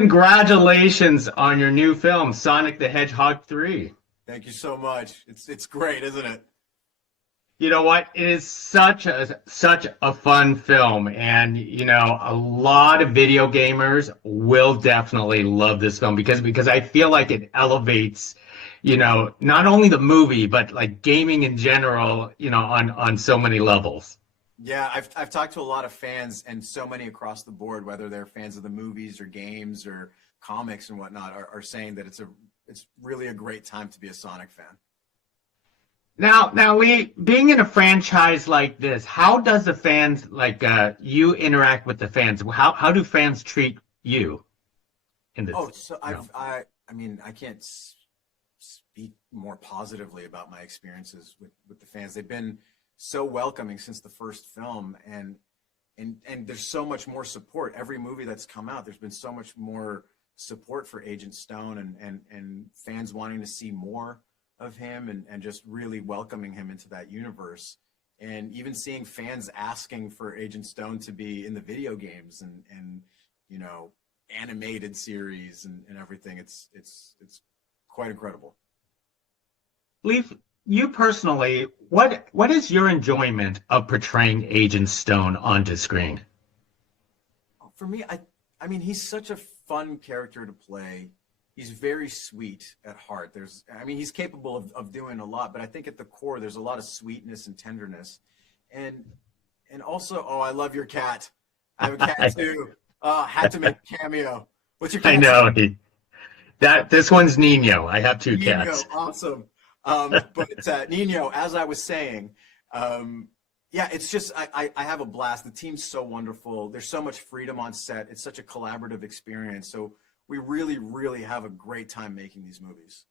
congratulations on your new film, Sonic the Hedgehog 3. Thank you so much. It's great, isn't it? You know what? It is such a fun film, and a lot of video gamers will definitely love this film because I feel like it elevates, not only the movie but like gaming in general, on so many levels. Yeah, I've talked to a lot of fans, and so many across the board, whether they're fans of the movies or games or comics and whatnot, are saying that it's really a great time to be a Sonic fan. Now, Lee, being in a franchise like this, how does the fans like you interact with the fans? How do fans treat you in this? Oh, so I mean, I can't speak more positively about my experiences with the fans. They've been so welcoming since the first film, and there's so much more support. Every movie that's come out, there's been so much more support for Agent Stone, and fans wanting to see more of him, and just really welcoming him into that universe. And even seeing fans asking for Agent Stone to be in the video games and animated series and everything. It's quite incredible. Lee, you personally, what is your enjoyment of portraying Agent Stone onto screen? For me, I mean, he's such a fun character to play. He's very sweet at heart. He's capable of doing a lot, but I think at the core, there's a lot of sweetness and tenderness. And also, oh, I love your cat. I have a cat too. Had to make a cameo. What's your I cat's know name? this one's Nino. I have two Nino, cats. awesome. But Nino, as I was saying, yeah, it's just I have a blast. The team's so wonderful. There's so much freedom on set. It's such a collaborative experience. So we really, really have a great time making these movies.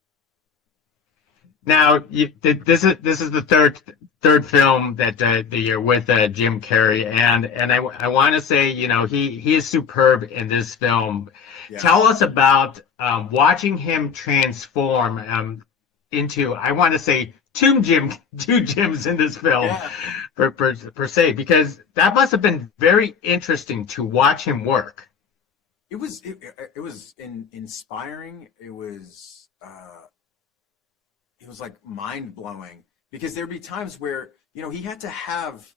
Now, this is the third film that you're with Jim Carrey, and I want to say, he is superb in this film. Yeah. Tell us about watching him transform into, I want to say, two Jims in this film, Yeah. per se, because that must have been very interesting to watch him work. It was inspiring. It was like mind blowing, because there'd be times where he had to have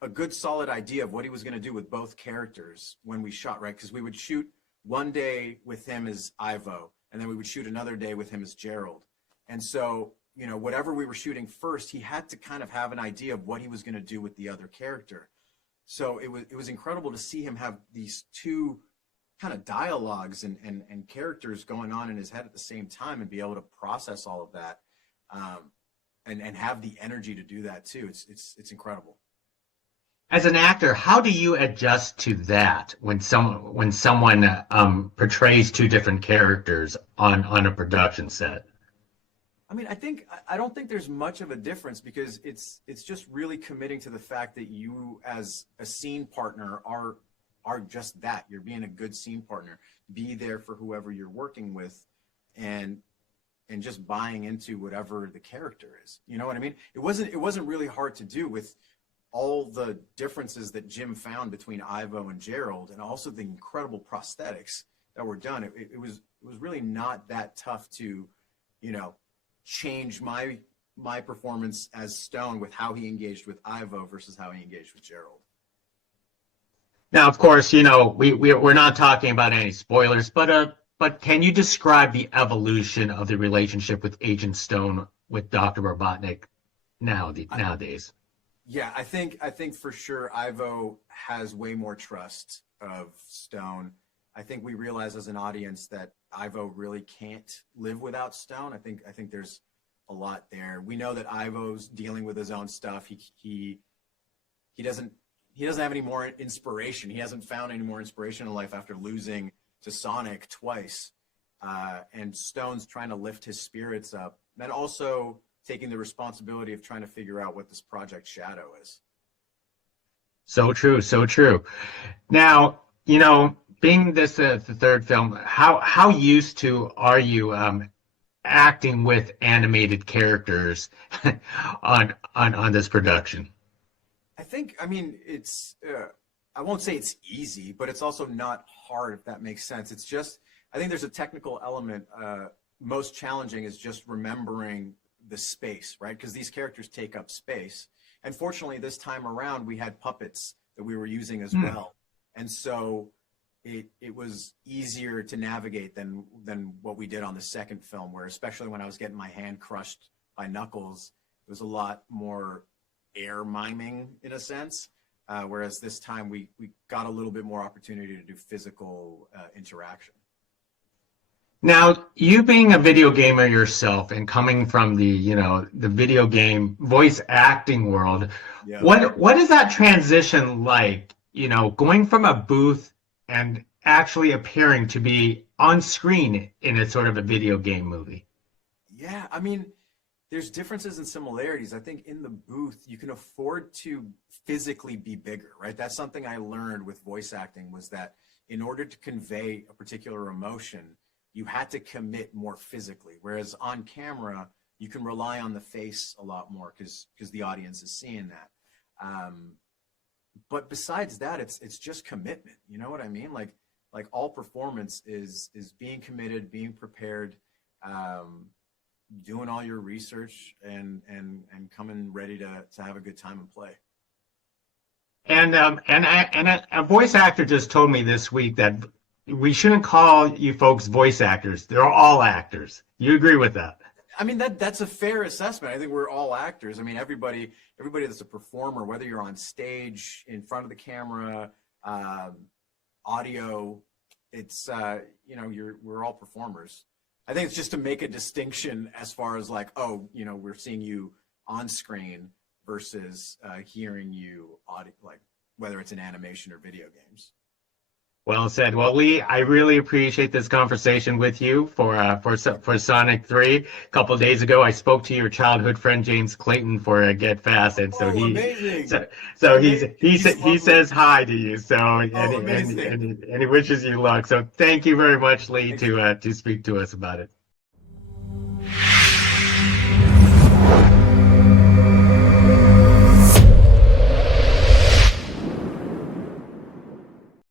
a good solid idea of what he was going to do with both characters when we shot, right? Because we would shoot one day with him as Ivo, and then we would shoot another day with him as Gerald. And so whatever we were shooting first, he had to kind of have an idea of what he was going to do with the other character. So it was incredible to see him have these two kind of dialogues and characters going on in his head at the same time, and be able to process all of that, and have the energy to do that too. It's incredible. As an actor, how do you adjust to that when someone portrays two different characters on a production set? I mean, I don't think there's much of a difference, because it's just really committing to the fact that you, as a scene partner, are just that. You're being a good scene partner. Be there for whoever you're working with, and just buying into whatever the character is. You know what I mean? It wasn't really hard to do, with all the differences that Jim found between Ivo and Gerald, and also the incredible prosthetics that were done. It was really not that tough to, change my performance as Stone with how he engaged with Ivo versus how he engaged with Gerald. Now, of course, we're not talking about any spoilers, but can you describe the evolution of the relationship with Agent Stone with Dr. Robotnik nowadays? Yeah, I think for sure Ivo has way more trust of Stone. I think we realize as an audience that Ivo really can't live without Stone. I think there's a lot there. We know that Ivo's dealing with his own stuff. He doesn't have any more inspiration. He hasn't found any more inspiration in life after losing to Sonic twice. And Stone's trying to lift his spirits up, and also taking the responsibility of trying to figure out what this Project Shadow is. So true, so true. Now, being this the third film, how used to are you acting with animated characters on this production? I mean, it's I won't say it's easy, but it's also not hard, if that makes sense. It's just I think there's a technical element. Most challenging is just remembering the space, right? Because these characters take up space. And fortunately, this time around, we had puppets that we were using as well. And so it was easier to navigate than what we did on the second film, where especially when I was getting my hand crushed by Knuckles, it was a lot more air miming in a sense. Whereas this time we got a little bit more opportunity to do physical interaction. Now, you being a video gamer yourself and coming from the video game voice acting world, what is that transition like, going from a booth and actually appearing to be on screen in a sort of a video game movie? Yeah, I mean, there's differences and similarities. I think in the booth, you can afford to physically be bigger, right? That's something I learned with voice acting, was that in order to convey a particular emotion, you had to commit more physically. Whereas on camera, you can rely on the face a lot more because the audience is seeing that. But besides that, it's just commitment. You know what I mean? Like all performance is being committed, being prepared, doing all your research and coming ready to have a good time and play. And a voice actor just told me this week that we shouldn't call you folks voice actors. They're all actors. You agree with that? I mean, that's a fair assessment. I think we're all actors. I mean, everybody that's a performer, whether you're on stage, in front of the camera, audio, it's we're all performers. I think it's just to make a distinction as far as like, we're seeing you on screen versus hearing you audio, like whether it's in animation or video games. Well said. Well, Lee, I really appreciate this conversation with you for Sonic 3. A couple of days ago, I spoke to your childhood friend James Clayton for Get Fast, and so he says hi to you. So and he wishes you luck. So thank you very much, Lee, to speak to us about it.